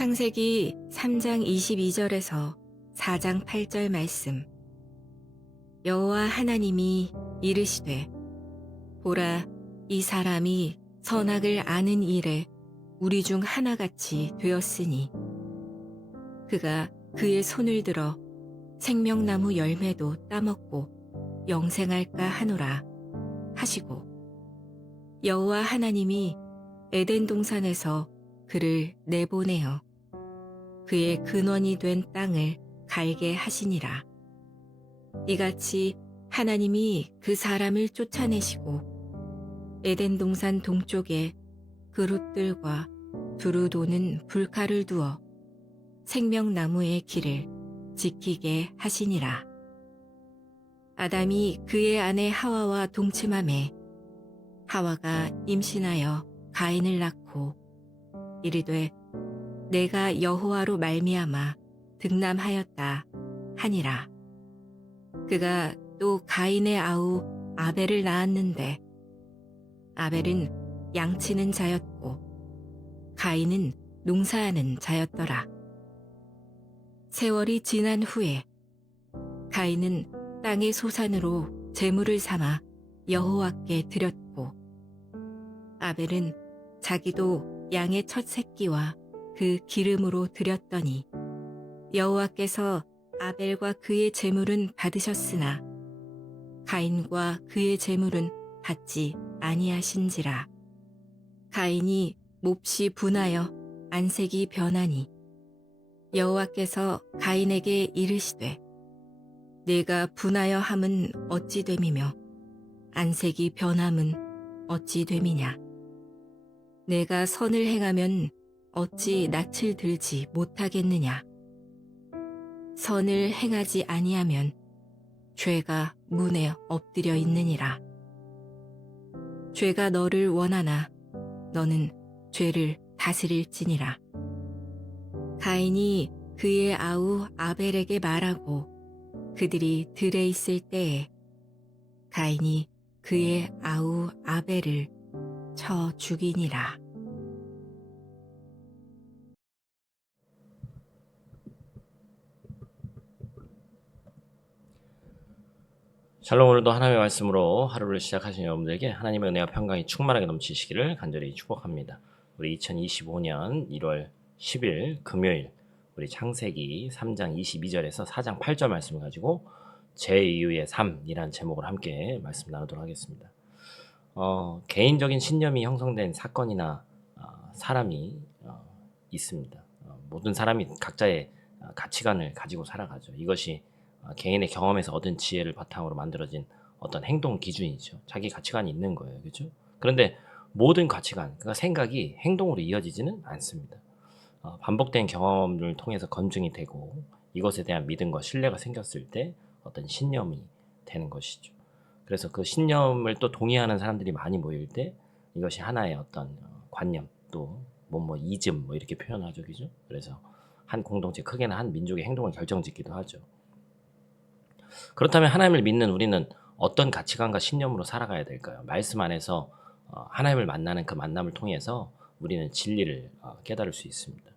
창세기 3장 22절에서 4장 8절 말씀. 여호와 하나님이 이르시되 보라, 이 사람이 선악을 아는 일에 우리 중 하나같이 되었으니 그가 그의 손을 들어 생명나무 열매도 따먹고 영생할까 하노라 하시고, 여호와 하나님이 에덴 동산에서 그를 내보내어 그의 근원이 된 땅을 갈게 하시니라. 이같이 하나님이 그 사람을 쫓아내시고 에덴 동산 동쪽에 그룹들과 두루 도는 불칼을 두어 생명나무의 길을 지키게 하시니라. 아담이 그의 아내 하와와 동침하매 하와가 임신하여 가인을 낳고 이르되 내가 여호와로 말미암아 득남하였다 하니라. 그가 또 가인의 아우 아벨을 낳았는데 아벨은 양치는 자였고 가인은 농사하는 자였더라. 세월이 지난 후에 가인은 땅의 소산으로 제물을 삼아 여호와께 드렸고, 아벨은 자기도 양의 첫 새끼와 그 기름으로 드렸더니 여호와께서 아벨과 그의 제물은 받으셨으나 가인과 그의 제물은 받지 아니하신지라. 가인이 몹시 분하여 안색이 변하니 여호와께서 가인에게 이르시되 내가 분하여 함은 어찌 됨이며 안색이 변함은 어찌 됨이냐. 내가 선을 행하면 어찌 낯을 들지 못하겠느냐. 선을 행하지 아니하면 죄가 문에 엎드려 있느니라. 죄가 너를 원하나 너는 죄를 다스릴지니라. 가인이 그의 아우 아벨에게 말하고 그들이 들에 있을 때에 가인이 그의 아우 아벨을 쳐 죽이니라. 샬롬. 오늘도 하나님의 말씀으로 하루를 시작하신 여러분들에게 하나님의 은혜와 평강이 충만하게 넘치시기를 간절히 축복합니다. 우리 2025년 1월 10일 금요일, 우리 창세기 3장 22절에서 4장 8절 말씀을 가지고 제2유의 삶이라는 제목으로 함께 말씀 나누도록 하겠습니다. 개인적인 신념이 형성된 사건이나 사람이 있습니다. 모든 사람이 각자의 가치관을 가지고 살아가죠. 이것이 개인의 경험에서 얻은 지혜를 바탕으로 만들어진 어떤 행동 기준이죠. 자기 가치관이 있는 거예요. 그렇죠? 그런데 모든 가치관, 그러니까 생각이 행동으로 이어지지는 않습니다. 반복된 경험을 통해서 검증이 되고 이것에 대한 믿음과 신뢰가 생겼을 때 어떤 신념이 되는 것이죠. 그래서 그 신념을 또 동의하는 사람들이 많이 모일 때 이것이 하나의 어떤 관념, 또 이즘 이렇게 표현하죠. 그죠? 그래서 한 공동체, 크게는 한 민족의 행동을 결정짓기도 하죠. 그렇다면 하나님을 믿는 우리는 어떤 가치관과 신념으로 살아가야 될까요? 말씀 안에서 하나님을 만나는 그 만남을 통해서 우리는 진리를 깨달을 수 있습니다.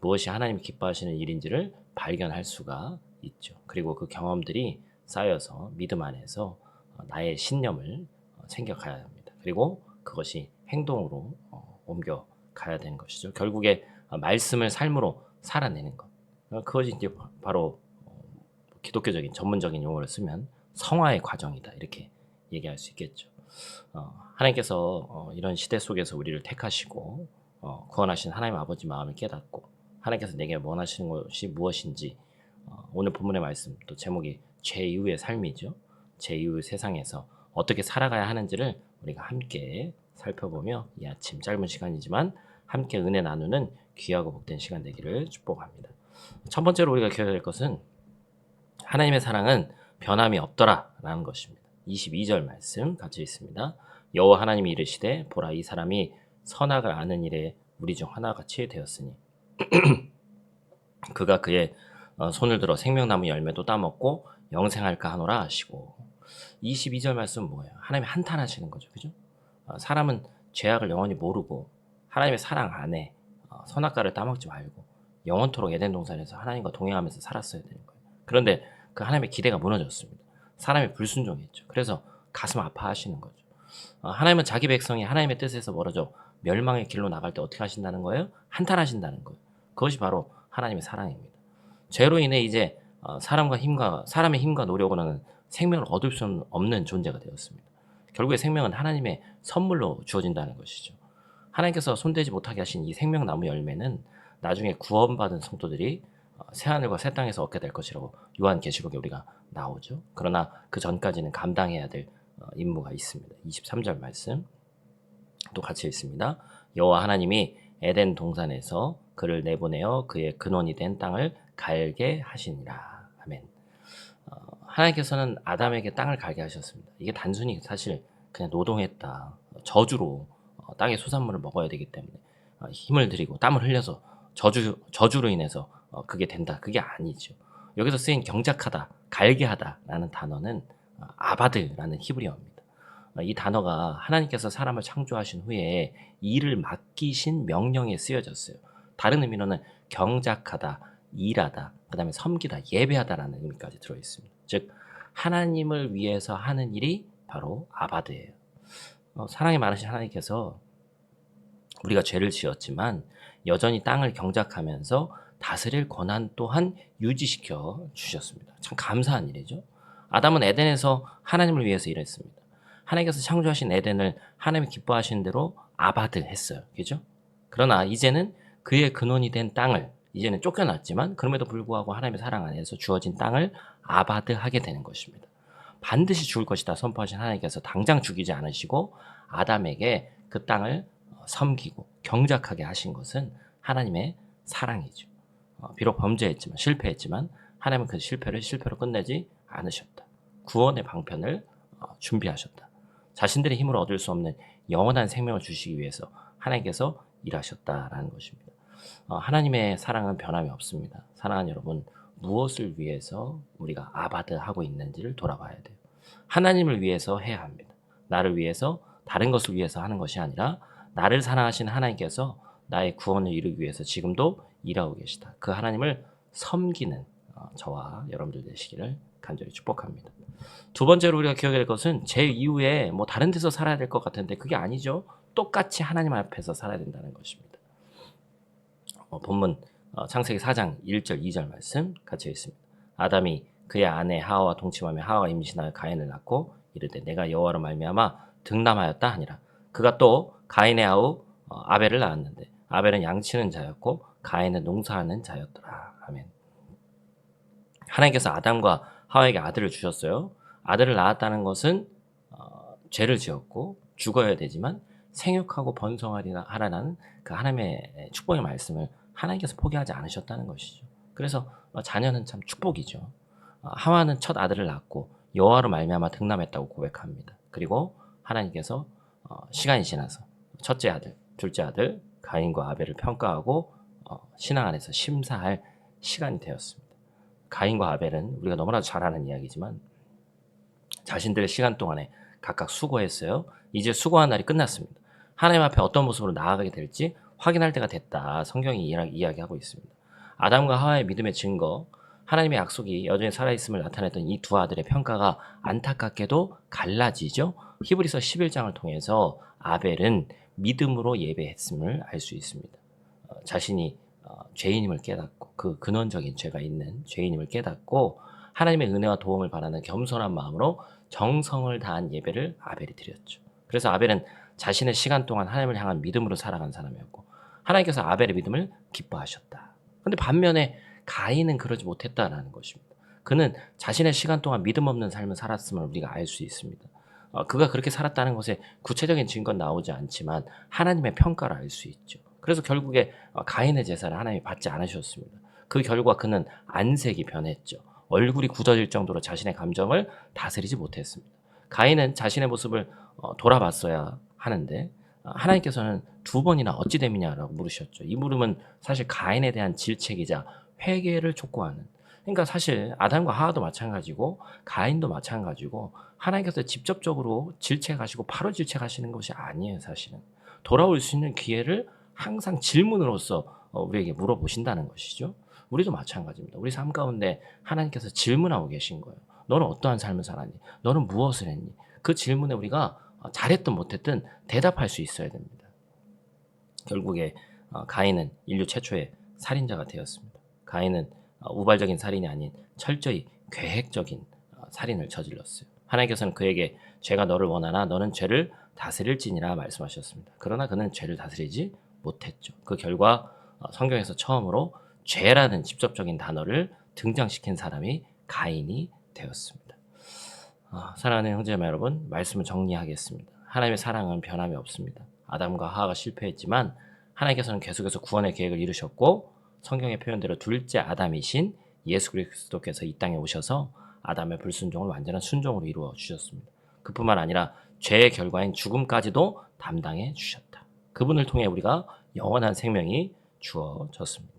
무엇이 하나님이 기뻐하시는 일인지를 발견할 수가 있죠. 그리고 그 경험들이 쌓여서 믿음 안에서 나의 신념을 챙겨가야 합니다. 그리고 그것이 행동으로 옮겨가야 되는 것이죠. 결국에 말씀을 삶으로 살아내는 것. 그것이 이제 바로 기독교적인 전문적인 용어를 쓰면 성화의 과정이다, 이렇게 얘기할 수 있겠죠. 하나님께서 이런 시대 속에서 우리를 택하시고 구원하신 하나님 아버지 마음을 깨닫고 하나님께서 내게 원하시는 것이 무엇인지, 오늘 본문의 말씀, 또 제목이 죄 이후의 삶이죠. 죄 이후의 세상에서 어떻게 살아가야 하는지를 우리가 함께 살펴보며 이 아침 짧은 시간이지만 함께 은혜 나누는 귀하고 복된 시간 되기를 축복합니다. 첫 번째로 우리가 기억해야 될 것은 하나님의 사랑은 변함이 없더라 라는 것입니다. 22절 말씀 같이 있습니다. 여호와 하나님이 이르시되 보라, 이 사람이 선악을 아는 일에 우리 중 하나같이 되었으니 그가 그의 손을 들어 생명나무 열매도 따먹고 영생할까 하노라 하시고. 22절 말씀은 뭐예요? 하나님이 한탄하시는 거죠. 그죠? 사람은 죄악을 영원히 모르고 하나님의 사랑 안에 선악과를 따먹지 말고 영원토록 에덴 동산에서 하나님과 동행하면서 살았어야 되는 거예요. 그런데 그 하나님의 기대가 무너졌습니다. 사람이 불순종했죠. 그래서 가슴 아파하시는 거죠. 하나님은 자기 백성이 하나님의 뜻에서 멀어져 멸망의 길로 나갈 때 어떻게 하신다는 거예요? 한탄하신다는 거예요. 그것이 바로 하나님의 사랑입니다. 죄로 인해 이제 사람의 힘과 노력으로는 생명을 얻을 수 없는 존재가 되었습니다. 결국에 생명은 하나님의 선물로 주어진다는 것이죠. 하나님께서 손대지 못하게 하신 이 생명나무 열매는 나중에 구원받은 성도들이 새하늘과 새 땅에서 얻게 될 것이라고 요한계시록에 우리가 나오죠. 그러나 그 전까지는 감당해야 될 임무가 있습니다. 23절 말씀 또 같이 읽습니다. 여호와 하나님이 에덴 동산에서 그를 내보내어 그의 근원이 된 땅을 갈게 하시니라. 아멘. 하나님께서는 아담에게 땅을 갈게 하셨습니다. 이게 단순히 사실 그냥 노동했다. 저주로 땅의 소산물을 먹어야 되기 때문에 힘을 들이고 땀을 흘려서 저주로 인해서 그게 된다. 그게 아니죠. 여기서 쓰인 경작하다, 갈게 하다라는 단어는 아바드라는 히브리어입니다. 이 단어가 하나님께서 사람을 창조하신 후에 일을 맡기신 명령에 쓰여졌어요. 다른 의미로는 경작하다, 일하다, 그 다음에 섬기다, 예배하다라는 의미까지 들어있습니다. 즉 하나님을 위해서 하는 일이 바로 아바드예요. 사랑이 많으신 하나님께서 우리가 죄를 지었지만 여전히 땅을 경작하면서 다스릴 권한 또한 유지시켜 주셨습니다. 참 감사한 일이죠. 아담은 에덴에서 하나님을 위해서 일했습니다. 하나님께서 창조하신 에덴을 하나님이 기뻐하시는 대로 아바드 했어요. 그죠? 그러나 이제는 그의 근원이 된 땅을 이제는 쫓겨났지만 그럼에도 불구하고 하나님의 사랑 안에서 주어진 땅을 아바드 하게 되는 것입니다. 반드시 죽을 것이다 선포하신 하나님께서 당장 죽이지 않으시고 아담에게 그 땅을 섬기고 경작하게 하신 것은 하나님의 사랑이죠. 비록 범죄했지만 실패했지만 하나님은 그 실패를 실패로 끝내지 않으셨다. 구원의 방편을 준비하셨다. 자신들의 힘으로 얻을 수 없는 영원한 생명을 주시기 위해서 하나님께서 일하셨다라는 것입니다. 하나님의 사랑은 변함이 없습니다. 사랑하는 여러분, 무엇을 위해서 우리가 아바드하고 있는지를 돌아봐야 돼요. 하나님을 위해서 해야 합니다. 나를 위해서, 다른 것을 위해서 하는 것이 아니라 나를 사랑하신 하나님께서 나의 구원을 이루기 위해서 지금도 일하고 계시다. 그 하나님을 섬기는 저와 여러분들 되시기를 간절히 축복합니다. 두 번째로 우리가 기억해야 될 것은 죄 이후에 뭐 다른 데서 살아야 될 것 같은데 그게 아니죠. 똑같이 하나님 앞에서 살아야 된다는 것입니다. 본문 창세기 4장 1절 2절 말씀 같이 읽습니다. 아담이 그의 아내 하와와 동침하며 하와가 임신하여 가인을 낳고 이르되 내가 여호와로 말미암아 득남하였다 하니라. 그가 또 가인의 아우 아벨을 낳았는데 아벨은 양치는 자였고 가인은 농사하는 자였더라. 아멘. 하나님께서 아담과 하와에게 아들을 주셨어요. 아들을 낳았다는 것은 죄를 지었고 죽어야 되지만 생육하고 번성하라는 그 하나님의 축복의 말씀을 하나님께서 포기하지 않으셨다는 것이죠. 그래서 자녀는 참 축복이죠. 하와는 첫 아들을 낳고 여호와로 말미암아 득남했다고 고백합니다. 그리고 하나님께서 시간이 지나서 첫째 아들, 둘째 아들 가인과 아벨을 평가하고 신앙 안에서 심사할 시간이 되었습니다. 가인과 아벨은 우리가 너무나도 잘 아는 이야기지만 자신들의 시간 동안에 각각 수고했어요. 이제 수고한 날이 끝났습니다. 하나님 앞에 어떤 모습으로 나아가게 될지 확인할 때가 됐다. 성경이 이야기하고 있습니다. 아담과 하와의 믿음의 증거, 하나님의 약속이 여전히 살아있음을 나타냈던 이 두 아들의 평가가 안타깝게도 갈라지죠. 히브리서 11장을 통해서 아벨은 믿음으로 예배했음을 알 수 있습니다. 자신이 죄인임을 깨닫고 그 근원적인 죄가 있는 죄인임을 깨닫고 하나님의 은혜와 도움을 바라는 겸손한 마음으로 정성을 다한 예배를 아벨이 드렸죠. 그래서 아벨은 자신의 시간 동안 하나님을 향한 믿음으로 살아간 사람이었고 하나님께서 아벨의 믿음을 기뻐하셨다. 그런데 반면에 가인은 그러지 못했다라는 것입니다. 그는 자신의 시간 동안 믿음 없는 삶을 살았음을 우리가 알 수 있습니다. 그가 그렇게 살았다는 것에 구체적인 증거는 나오지 않지만 하나님의 평가를 알 수 있죠. 그래서 결국에 가인의 제사를 하나님이 받지 않으셨습니다. 그 결과 그는 안색이 변했죠. 얼굴이 굳어질 정도로 자신의 감정을 다스리지 못했습니다. 가인은 자신의 모습을 돌아봤어야 하는데 하나님께서는 두 번이나 어찌 됨이냐라고 물으셨죠. 이 물음은 사실 가인에 대한 질책이자 회개를 촉구하는, 그러니까 사실 아담과 하와도 마찬가지고 가인도 마찬가지고 하나님께서 직접적으로 질책하시고 바로 질책하시는 것이 아니에요. 사실은 돌아올 수 있는 기회를 항상 질문으로서 우리에게 물어보신다는 것이죠. 우리도 마찬가지입니다. 우리 삶 가운데 하나님께서 질문하고 계신 거예요. 너는 어떠한 삶을 살았니? 너는 무엇을 했니? 그 질문에 우리가 잘했든 못했든 대답할 수 있어야 됩니다. 결국에 가인은 인류 최초의 살인자가 되었습니다. 가인은 우발적인 살인이 아닌 철저히 계획적인 살인을 저질렀어요. 하나님께서는 그에게 죄가 너를 원하나 너는 죄를 다스릴지니라 말씀하셨습니다. 그러나 그는 죄를 다스리지 못했죠. 그 결과 성경에서 처음으로 죄라는 직접적인 단어를 등장시킨 사람이 가인이 되었습니다. 사랑하는 형제자매 여러분, 말씀을 정리하겠습니다. 하나님의 사랑은 변함이 없습니다. 아담과 하와가 실패했지만 하나님께서는 계속해서 구원의 계획을 이루셨고 성경의 표현대로 둘째 아담이신 예수 그리스도께서 이 땅에 오셔서 아담의 불순종을 완전한 순종으로 이루어 주셨습니다. 그뿐만 아니라 죄의 결과인 죽음까지도 담당해 주셨다. 그분을 통해 우리가 영원한 생명이 주어졌습니다.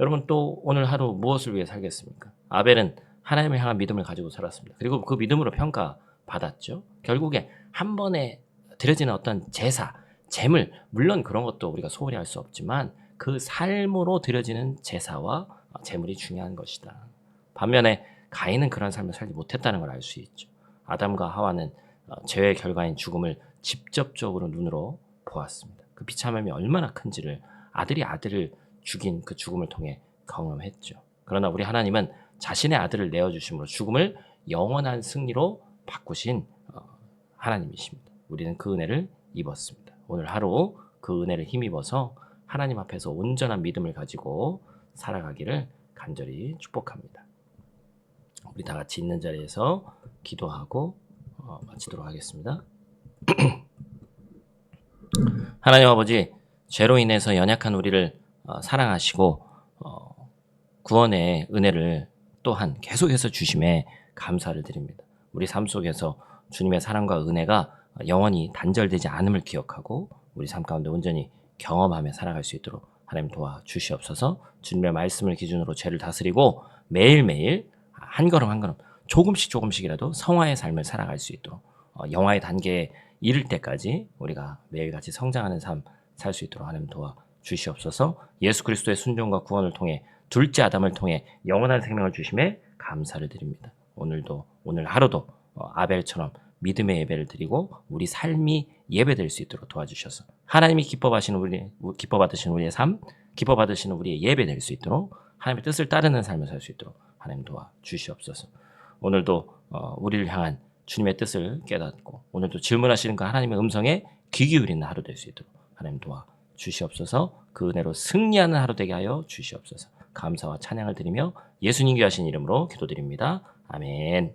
여러분, 또 오늘 하루 무엇을 위해 살겠습니까? 아벨은 하나님을 향한 믿음을 가지고 살았습니다. 그리고 그 믿음으로 평가받았죠. 결국에 한 번에 드려지는 어떤 제사, 제물, 물론 그런 것도 우리가 소홀히 할 수 없지만 그 삶으로 드려지는 제사와 제물이 중요한 것이다. 반면에 가인은 그런 삶을 살지 못했다는 걸 알 수 있죠. 아담과 하와는 죄의 결과인 죽음을 직접적으로 눈으로 보았습니다. 그 비참함이 얼마나 큰지를 아들이 아들을 죽인 그 죽음을 통해 경험했죠. 그러나 우리 하나님은 자신의 아들을 내어주심으로 죽음을 영원한 승리로 바꾸신 하나님이십니다. 우리는 그 은혜를 입었습니다. 오늘 하루 그 은혜를 힘입어서 하나님 앞에서 온전한 믿음을 가지고 살아가기를 간절히 축복합니다. 우리 다 같이 있는 자리에서 기도하고 마치도록 하겠습니다. 하나님 아버지, 죄로 인해서 연약한 우리를 사랑하시고 구원의 은혜를 또한 계속해서 주심에 감사를 드립니다. 우리 삶 속에서 주님의 사랑과 은혜가 영원히 단절되지 않음을 기억하고 우리 삶 가운데 온전히 경험하며 살아갈 수 있도록 하나님 도와주시옵소서. 주님의 말씀을 기준으로 죄를 다스리고 매일매일 한 걸음 한 걸음 조금씩이라도 성화의 삶을 살아갈 수 있도록 영화의 단계에 이를 때까지 우리가 매일같이 성장하는 삶 살 수 있도록 하나님 도와주시옵소서. 예수 그리스도의 순종과 구원을 통해 둘째 아담을 통해 영원한 생명을 주심에 감사를 드립니다. 오늘 하루도 아벨처럼 믿음의 예배를 드리고 우리 삶이 예배될 수 있도록 도와주셔서 하나님이 기뻐 받으시는 우리의 삶, 기뻐 받으시는 우리의 예배 될 수 있도록 하나님의 뜻을 따르는 삶을 살 수 있도록 하나님 도와주시옵소서. 오늘도 우리를 향한 주님의 뜻을 깨닫고 오늘도 질문하시는 그 하나님의 음성에 귀 기울이는 하루 될 수 있도록 하나님 도와주시옵소서. 그 은혜로 승리하는 하루 되게 하여 주시옵소서. 감사와 찬양을 드리며 예수님 귀하신 이름으로 기도드립니다. 아멘.